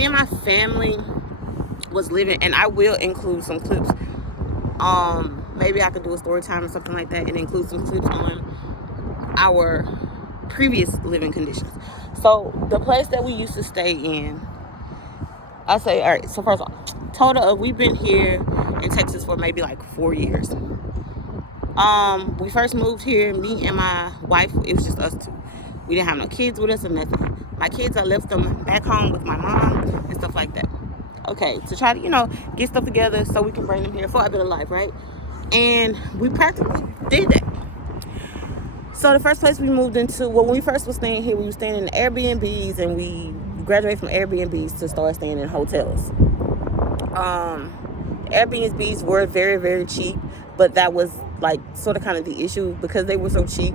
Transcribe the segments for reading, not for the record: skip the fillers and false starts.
me and my family was living, and I will include some clips. Maybe I could do a story time or something like that and include some clips on our previous living conditions. So the place that we used to stay in, I say, all right, so first of all, total of, we've been here in Texas for maybe like 4 years. We first moved here, me and my wife, it was just us two. We didn't have no kids with us or nothing. My kids, I left them back home with my mom and stuff like that. Okay, to try to, get stuff together so we can bring them here for a better life, right? And we practically did that. So the first place we moved into, well, when we first was staying here, we were staying in Airbnbs, and we graduated from Airbnbs to start staying in hotels. Airbnbs were very, very cheap, but that was like sort of kind of the issue because they were so cheap.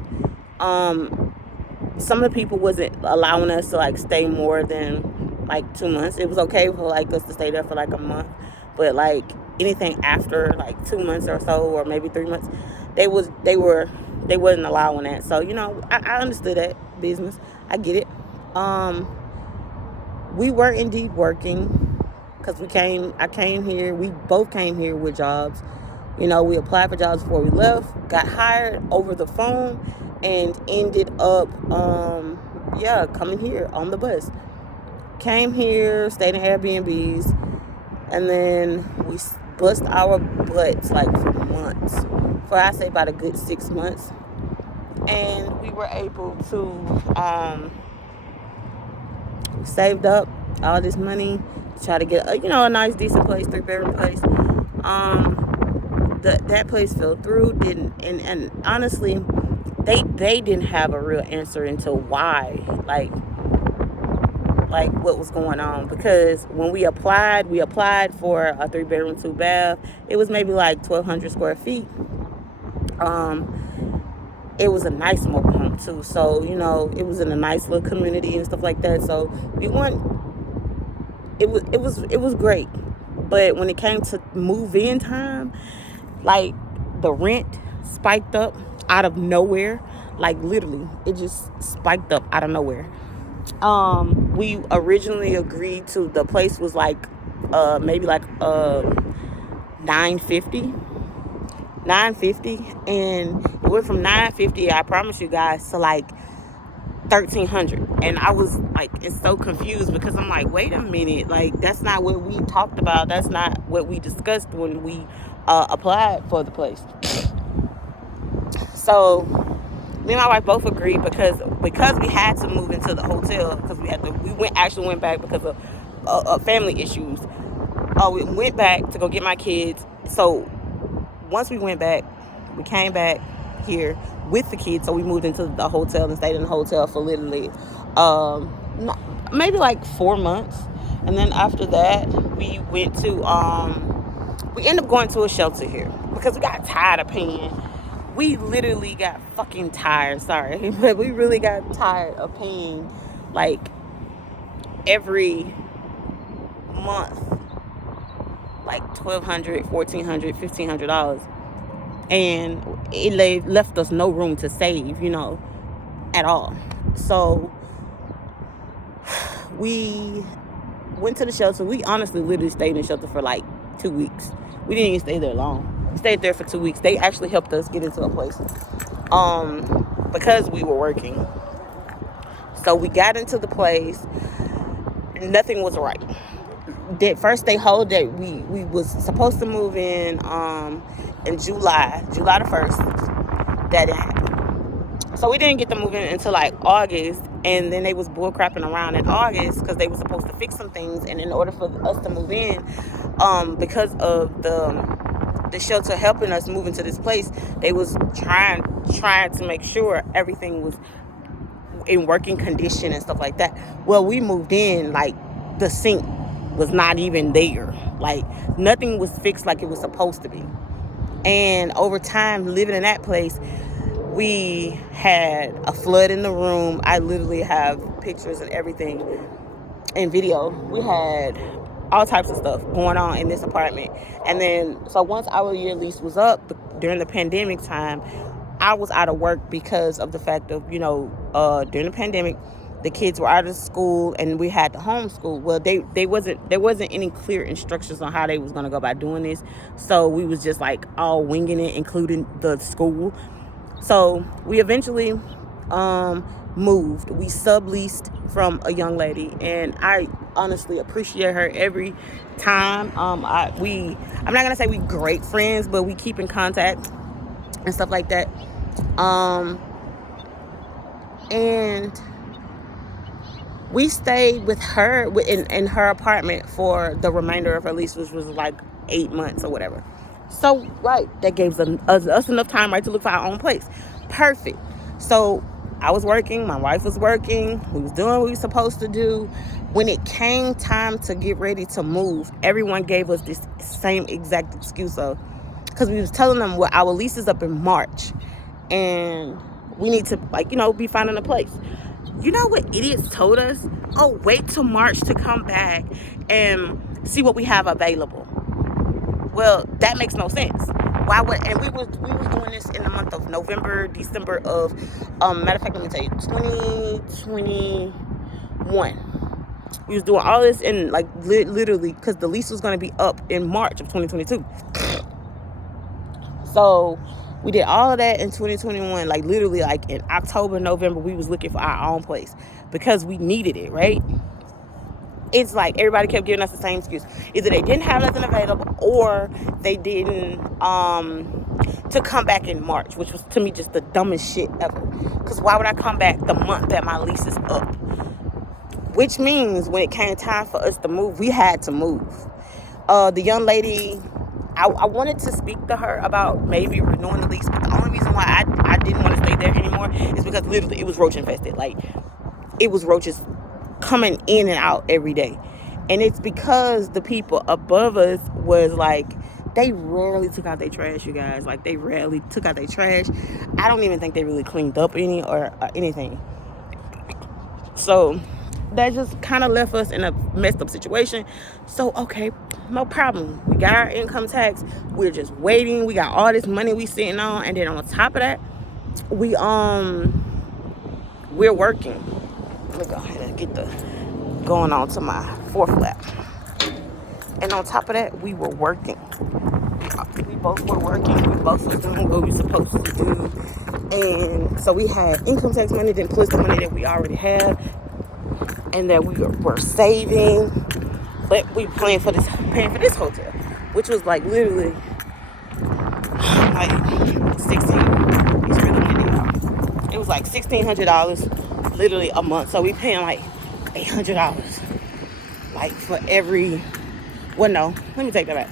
Some of the people wasn't allowing us to like stay more than like 2 months. It was okay for like us to stay there for like a month, but like anything after like 2 months or so, or maybe 3 months, they wasn't allowing that. So I understood that business. I get it. We were indeed working because I came here. We both came here with jobs. We applied for jobs before we left, got hired over the phone, and ended up, coming here on the bus. Came here, stayed in Airbnbs, and then we bust our butts like for months. For I say about a good 6 months. And we were able to, saved up all this money to try to get a nice decent place, 3-bedroom place. That place fell through, and honestly, they didn't have a real answer into why, like what was going on, because when we applied for a 3-bedroom 2-bath. It was maybe like 1,200 square feet. It was a nice mobile home too, so it was in a nice little community and stuff like that. So we went. It was great, but when it came to move-in time, like the rent spiked up out of nowhere. Like literally, it just spiked up out of nowhere. We originally agreed to, the place was like maybe like 950, and it went from 950, I promise you guys, to like 1,300. And I was like, it's so confused, because I'm like, wait a minute, like that's not what we talked about, that's not what we discussed when we applied for the place. So me and my wife both agreed, because we had to move into the hotel, because we went back because of family issues. We went back to go get my kids. So once we went back, we came back here with the kids. So we moved into the hotel and stayed in the hotel for literally maybe like 4 months. And then after that, we went to we ended up going to a shelter here because we got tired of paying. We literally got fucking tired, sorry, but we really got tired of paying like every month like $1,200, $1,400, $1,500, and it left us no room to save, at all. So we went to the shelter. We honestly literally stayed in the shelter for like 2 weeks. We didn't even stay there long. We stayed there for 2 weeks. They actually helped us get into a place because we were working. So we got into the place. Nothing was right. That first day whole day, we was supposed to move in July the 1st. That didn't happen. So we didn't get to move in until like August, and then they was bullcrapping around in August because they were supposed to fix some things, and in order for us to move in, because of the shelter helping us move into this place, they was trying to make sure everything was in working condition and stuff like that. Well, we moved in, like the sink was not even there. Like nothing was fixed like it was supposed to be. And over time, living in that place, we had a flood in the room. I literally have pictures and everything and video. We had all types of stuff going on in this apartment. And then, so once our year lease was up during the pandemic time, I was out of work because of the fact of, during the pandemic, the kids were out of school and we had to homeschool. Well, there wasn't any clear instructions on how they was gonna go about doing this, so we was just like all winging it, including the school. So we eventually moved. We subleased from a young lady, and I honestly appreciate her every time. I'm not gonna say we great friends, but we keep in contact and stuff like that. And we stayed with her in her apartment for the remainder of her lease, which was like 8 months or whatever. So, right, that gave us enough time, right, to look for our own place. Perfect. So, I was working, my wife was working, we was doing what we were supposed to do. When it came time to get ready to move, everyone gave us this same exact excuse of, because we was telling them, well, our lease is up in March, and we need to, be finding a place. You know what idiots told us? Oh, wait till March to come back and see what we have available. Well, that makes no sense. Why would? And we was doing this in the month of November, December of, matter of fact, let me tell you, 2021. We was doing all this in literally, because the lease was going to be up in March of 2022. So we did all of that in 2021, literally in October, November, we was looking for our own place because we needed it, right? It's like everybody kept giving us the same excuse. Either they didn't have nothing available, or they didn't to come back in March, which was to me just the dumbest shit ever. Because why would I come back the month that my lease is up? Which means when it came time for us to move, we had to move. The young lady, I wanted to speak to her about maybe renewing the lease, but the only reason why I didn't want to stay there anymore is because literally it was roach infested. It was roaches coming in and out every day. And it's because the people above us was they rarely took out their trash, you guys. They rarely took out their trash. I don't even think they really cleaned up any or anything. So that just kind of left us in a messed up situation. So, okay, no problem. We got our income tax. We're just waiting. We got all this money we sitting on. And then on top of that, we're working. Let me go ahead and get going on to my fourth lap. And on top of that, we were working. We both were working. We both were doing what we were supposed to do. And so we had income tax money, then plus the money that we already had and that we were saving. But we paying for this hotel, which was literally 16. It's really money, y'all. It was $1,600 literally a month. So we paying $800 for every. Well, no, let me take that back.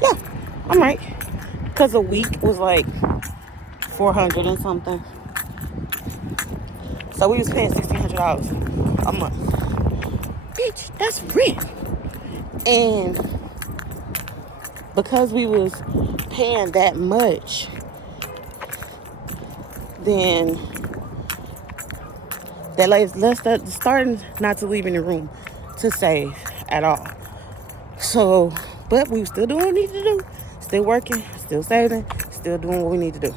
Yeah, I'm right. Because a week was $400 and something. So we was paying $1,600 a month. Bitch, that's rent. And because we was paying that much, then that let's starting not to leave any room to save at all. So, but we were still doing what we need to do. Still working, still saving, still doing what we need to do.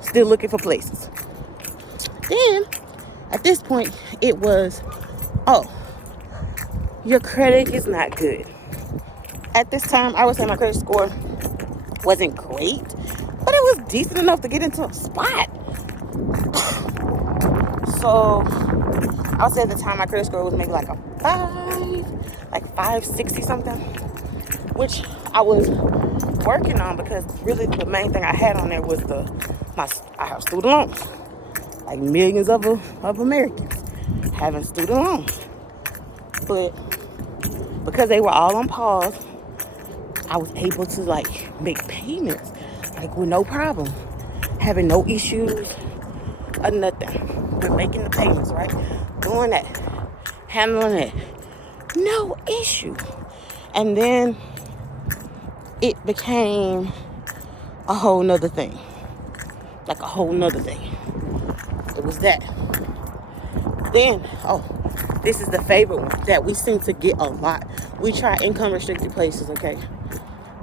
Still looking for places. Then, at this point, it was, oh, your credit is not good. At this time, I would say my credit score wasn't great, but it was decent enough to get into a spot. So, I would say at the time, my credit score was maybe a 560 something, which I was working on because really the main thing I had on there was I have student loans. Millions of Americans having student loans. But because they were all on pause, I was able to make payments with no problem, having no issues or nothing. We're making the payments, right? Doing that, handling it, no issue. And then it became a whole nother thing. It was that. Then, this is the favorite one that we seem to get a lot. We try income restricted places, okay?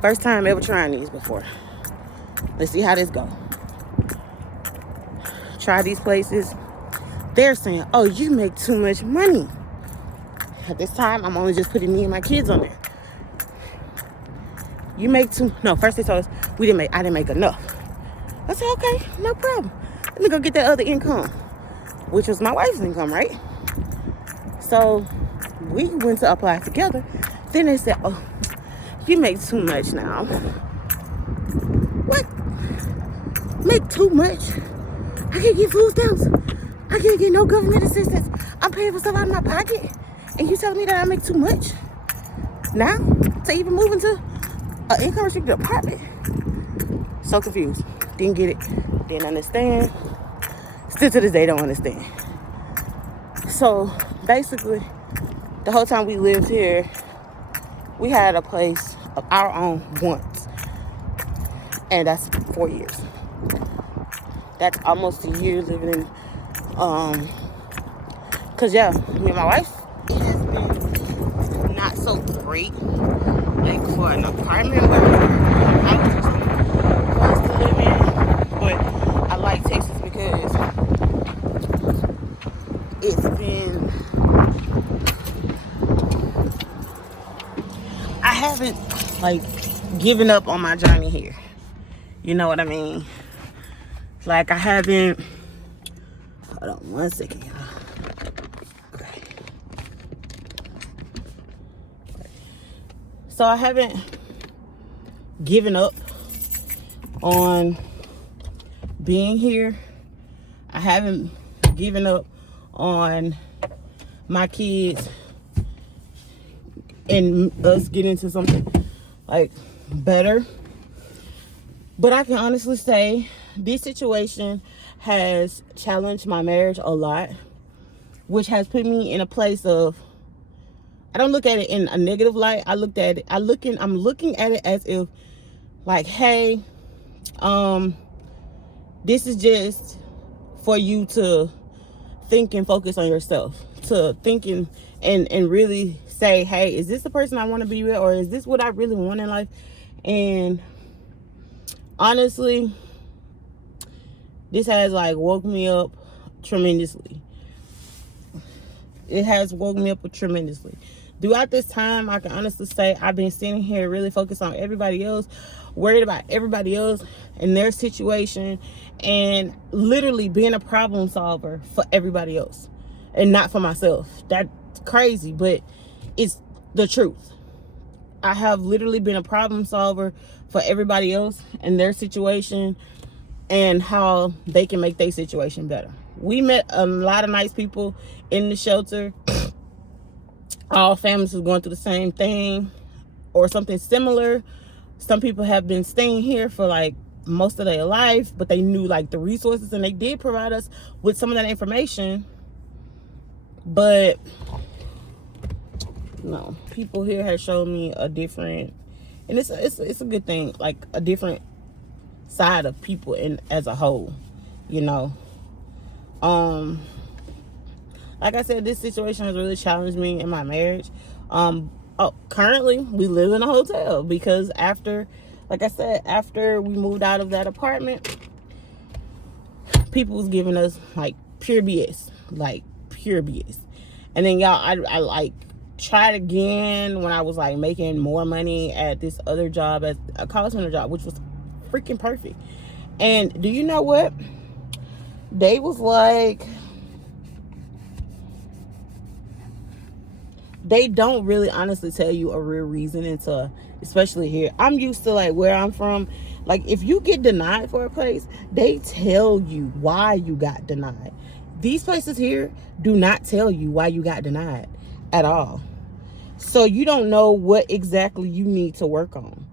First time ever trying these before. Let's see how this goes. Try these places. they're saying, oh, you make too much money. At this time, I'm only just putting me and my kids on there. You make no, first they told us I didn't make enough. I said, okay, no problem. Let me go get that other income, which was my wife's income, right? So we went to apply together. Then they said, oh, you make too much now. What? Make too much? I can't get food stamps. I can't get no government assistance. I'm paying for stuff out of my pocket. And you telling me that I make too much? Now? To even move into an income restricted apartment? So confused. Didn't get it. Didn't understand. Still to this day don't understand. So basically, the whole time we lived here, we had a place of our own once. And that's 4 years. That's almost a year living in, cause yeah, me and my wife, it has been not so great, like for an apartment where I was just close to live in, but I like Texas because it's been, I haven't like given up on my journey here. You know what I mean? Like I haven't, hold on 1 second, y'all. Okay. So I haven't given up on being here. I haven't given up on my kids and us getting into something like better. But I can honestly say this situation has challenged my marriage a lot, which has put me in a place of, I don't look at it in a negative light. I'm looking at it as if like, hey, this is just for you to think and focus on yourself, to think and really say, hey, is this the person I want to be with, or is this what I really want in life? And honestly, this has like woke me up tremendously. It has woke me up tremendously. Throughout this time, I can honestly say I've been sitting here really focused on everybody else, worried about everybody else and their situation, and literally being a problem solver for everybody else and not for myself. That's crazy, but it's the truth. I have literally been a problem solver for everybody else and their situation and how they can make their situation better. We met a lot of nice people in the shelter. All families was going through the same thing or something similar. Some people have been staying here for like most of their life, but they knew like the resources and they did provide us with some of that information. But no, people here have shown me a different, and it's a good thing, like a different side of people in as a whole, you know. Like I said, this situation has really challenged me in my marriage. Currently we live in a hotel because after we moved out of that apartment, people was giving us like pure BS. And then y'all, I like tried again when I was like making more money at this other job, as a call center job, which was freaking perfect. And do you know what? They was like, they don't really honestly tell you a real reason until, especially here. I'm used to like where I'm from. Like if you get denied for a place, they tell you why you got denied. These places here do not tell you why you got denied at all. So you don't know what exactly you need to work on.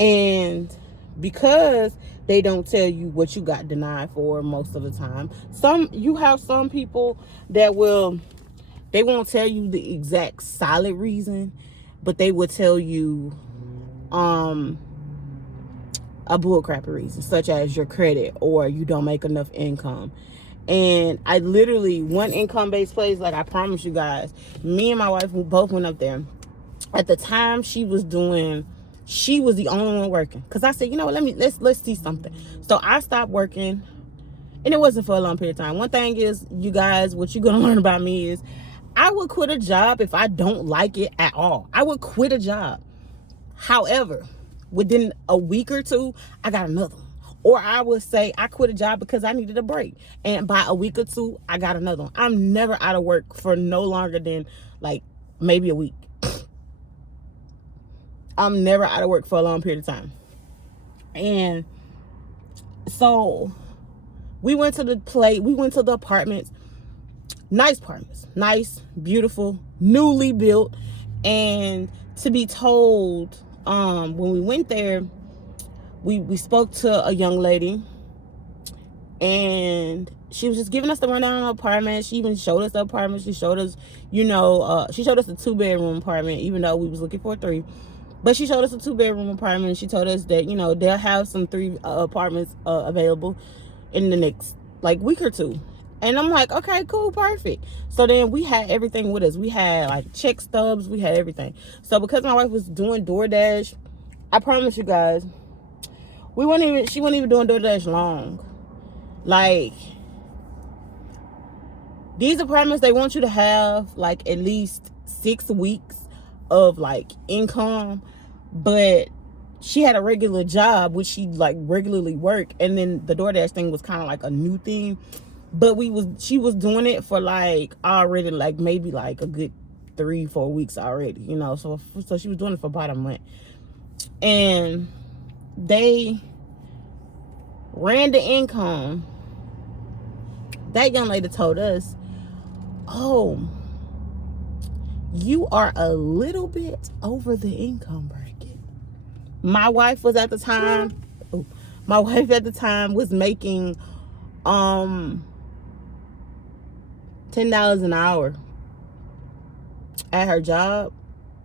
And because they don't tell you what you got denied for most of the time, you have some people that they won't tell you the exact solid reason, but they will tell you a bullcrap reason, such as your credit or you don't make enough income. And I literally, one income-based place, like I promise you guys, me and my wife both went up there. At the time, she was the only one working. Because I said, you know what, let's see something. So I stopped working And it wasn't for a long period of time. One thing is, you guys, what you're going to learn about me is I would quit a job if I don't like it at all. I would quit a job. However, within a week or two, I got another one. Or I would say I quit a job because I needed a break. And by a week or two, I got another one. I'm never out of work for no longer than like maybe a week. I'm never out of work for a long period of time. And so we went to the apartments. Nice apartments. Nice, beautiful, newly built. And to be told, when we went there, we spoke to a young lady, and she was just giving us the rundown on the apartment. She even showed us the apartment. She showed us, she showed us a 2-bedroom apartment, even though we was looking for a 3. But she showed us a 2-bedroom apartment. She told us that, they'll have some 3 apartments available in the next like week or 2. And I'm like, okay, cool, perfect. So then we had everything with us. We had like check stubs. We had everything. So because my wife was doing DoorDash, I promise you guys, she wasn't even doing DoorDash long. Like, these apartments, they want you to have like at least 6 weeks of like income. But she had a regular job, which she like regularly worked. And then the DoorDash thing was kind of like a new thing. But she was doing it for like already like maybe like a good 3-4 weeks already, so she was doing it for about a month. And they ran the income. That young lady told us, oh, you are a little bit over the income bracket. My wife at the time was making $10 an hour at her job,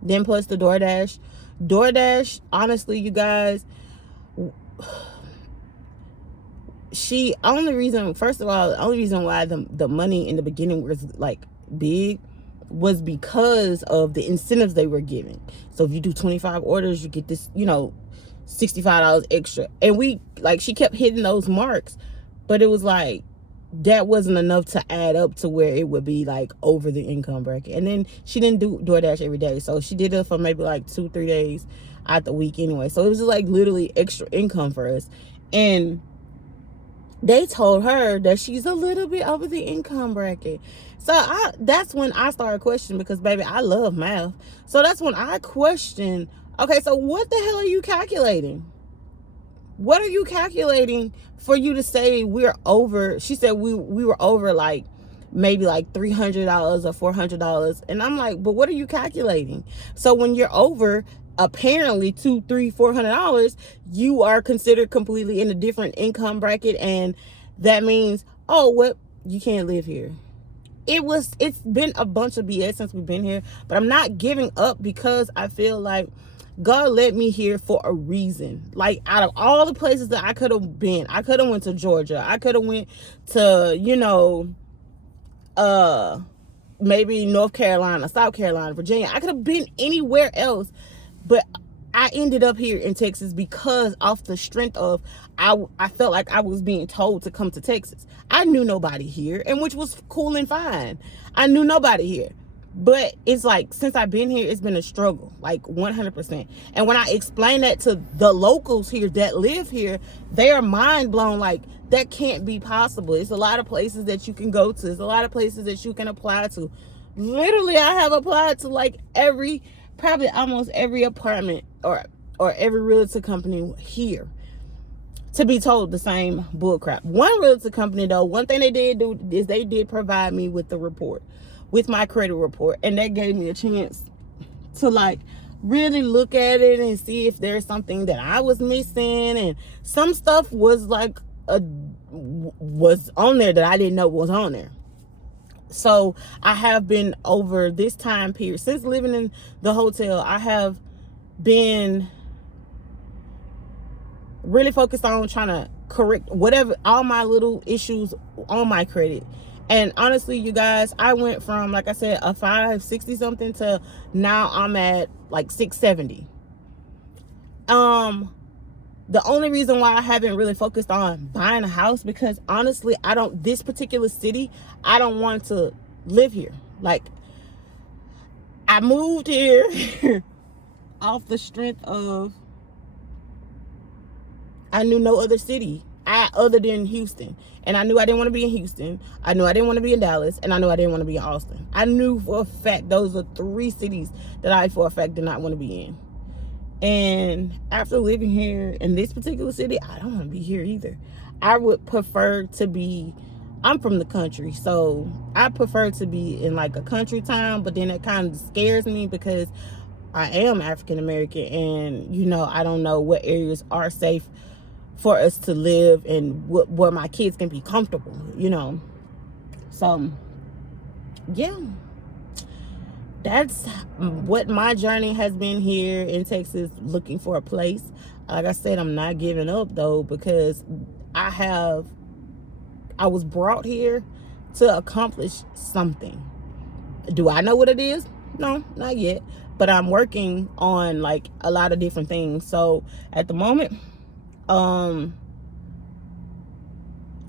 then plus the DoorDash, honestly, you guys, the only reason why the money in the beginning was like big was because of the incentives they were giving. So if you do 25 orders, you get this, $65 extra. And she kept hitting those marks, but it was like, that wasn't enough to add up to where it would be like over the income bracket. And then she didn't do DoorDash every day, so she did it for maybe like 2-3 days out the week anyway. So it was just like literally extra income for us. And they told her that she's a little bit over the income bracket. So that's when I started questioning, because baby, I love math. So that's when I questioned, okay, so what the hell are you calculating? What are you calculating for you to say we're over? She said we were over like maybe like $300 or $400. And I'm like, but what are you calculating? So when you're over apparently $200, $300, $400, you are considered completely in a different income bracket. And that means, oh, what? You can't live here. It's been a bunch of BS since we've been here, but I'm not giving up, because I feel like God led me here for a reason. Like, out of all the places that I could have been, I could have went to Georgia. I could have went to, maybe North Carolina, South Carolina, Virginia. I could have been anywhere else, but I ended up here in Texas because off the strength of I felt like I was being told to come to Texas. I knew nobody here, and which was cool and fine. I knew nobody here. But it's like, since I've been here, it's been a struggle, like 100%. And when I explain that to the locals here that live here, they are mind blown. Like, that can't be possible. It's a lot of places that you can go to. It's a lot of places that you can apply to. Literally, I have applied to like probably almost every apartment or every realtor company here, to be told the same bullcrap. One realtor company, though, one thing they did do is they did provide me with the report, with my credit report, and that gave me a chance to like really look at it and see if there's something that I was missing. And some stuff was like was on there that I didn't know was on there. So I have been, over this time period since living in the hotel, I have been really focused on trying to correct all my little issues on my credit. And honestly, you guys, I went from, like I said, a 560 something to now I'm at like 670. The only reason why I haven't really focused on buying a house, because honestly, this particular city, I don't want to live here. Like, I moved here off the strength of, I knew no other city other than Houston. And I knew I didn't want to be in Houston. I knew I didn't want to be in Dallas. And I knew I didn't want to be in Austin. I knew for a fact those are 3 cities that I for a fact did not want to be in. And after living here in this particular city, I don't want to be here either. I would prefer to be, I'm from the country, so I prefer to be in like a country town, but then that kind of scares me because I am African American, and you know, I don't know what areas are safe for us to live and where my kids can be comfortable, you know. So yeah, that's what my journey has been here in Texas, looking for a place. Like I said, I'm not giving up though, because I was brought here to accomplish something. Do I know what it is? No, not yet. But I'm working on like a lot of different things. So at the moment, I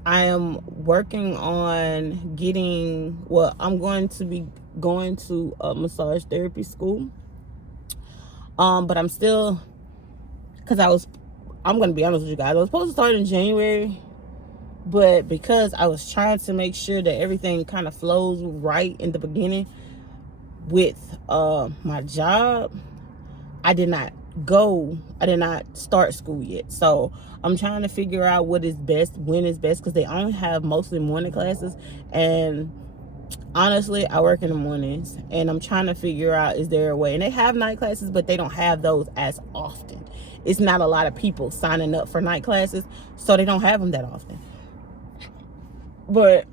am working on getting, well, I'm going to be going to a massage therapy school. But I'm still, because I'm going to be honest with you guys, I was supposed to start in January, but because I was trying to make sure that everything kind of flows right in the beginning with my job, I did not start school yet. So I'm trying to figure out what is best, when is best, because they only have mostly morning classes, and honestly, I work in the mornings, and I'm trying to figure out, is there a way? And they have night classes, but they don't have those as often. It's not a lot of people signing up for night classes, so they don't have them that often. But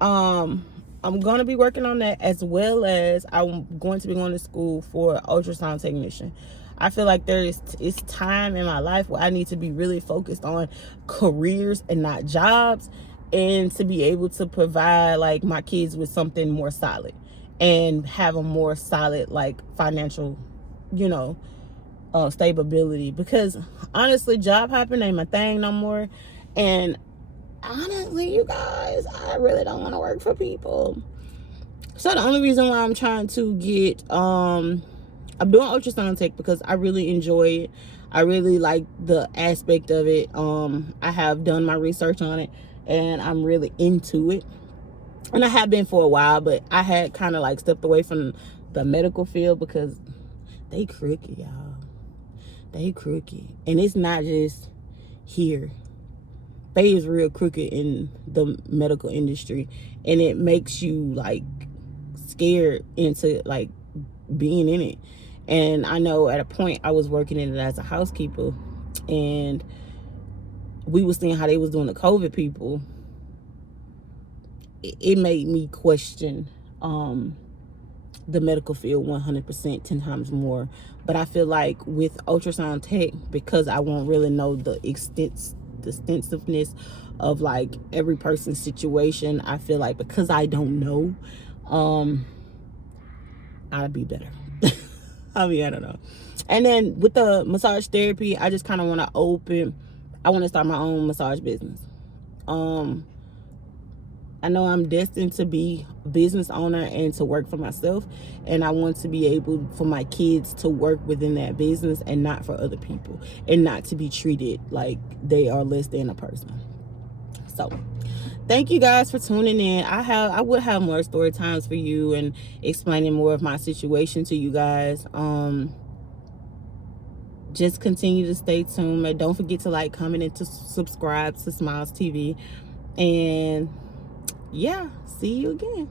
I'm going to be working on that, as well as I'm going to be going to school for ultrasound technician. I feel like it's time in my life where I need to be really focused on careers and not jobs, and to be able to provide like my kids with something more solid and have a more solid like financial, you know, stability. Because honestly, job hopping ain't my thing no more. And honestly, you guys, I really don't want to work for people. So the only reason why I'm trying to get I'm doing ultrasound tech, because I really enjoy it. I really like the aspect of it. I have done my research on it, and I'm really into it. And I have been for a while, but I had kind of like stepped away from the medical field because they crooked, y'all. They crooked. And it's not just here. They is real crooked in the medical industry, and it makes you like scared into like being in it. And I know at a point I was working in it as a housekeeper, and we was seeing how they was doing the COVID people. It made me question the medical field 100%, 10 times more. But I feel like with ultrasound tech, because I won't really know the extensiveness of like every person's situation, I feel like because I don't know, I'd be better. I mean, I don't know. And then with the massage therapy, I just kind of want to start my own massage business. I know I'm destined to be a business owner and to work for myself, and I want to be able for my kids to work within that business and not for other people, and not to be treated like they are less than a person. So thank you guys for tuning in. I would have more story times for you and explaining more of my situation to you guys. Just continue to stay tuned, and don't forget to like, comment, and to subscribe to Smil3s TV. And yeah, see you again.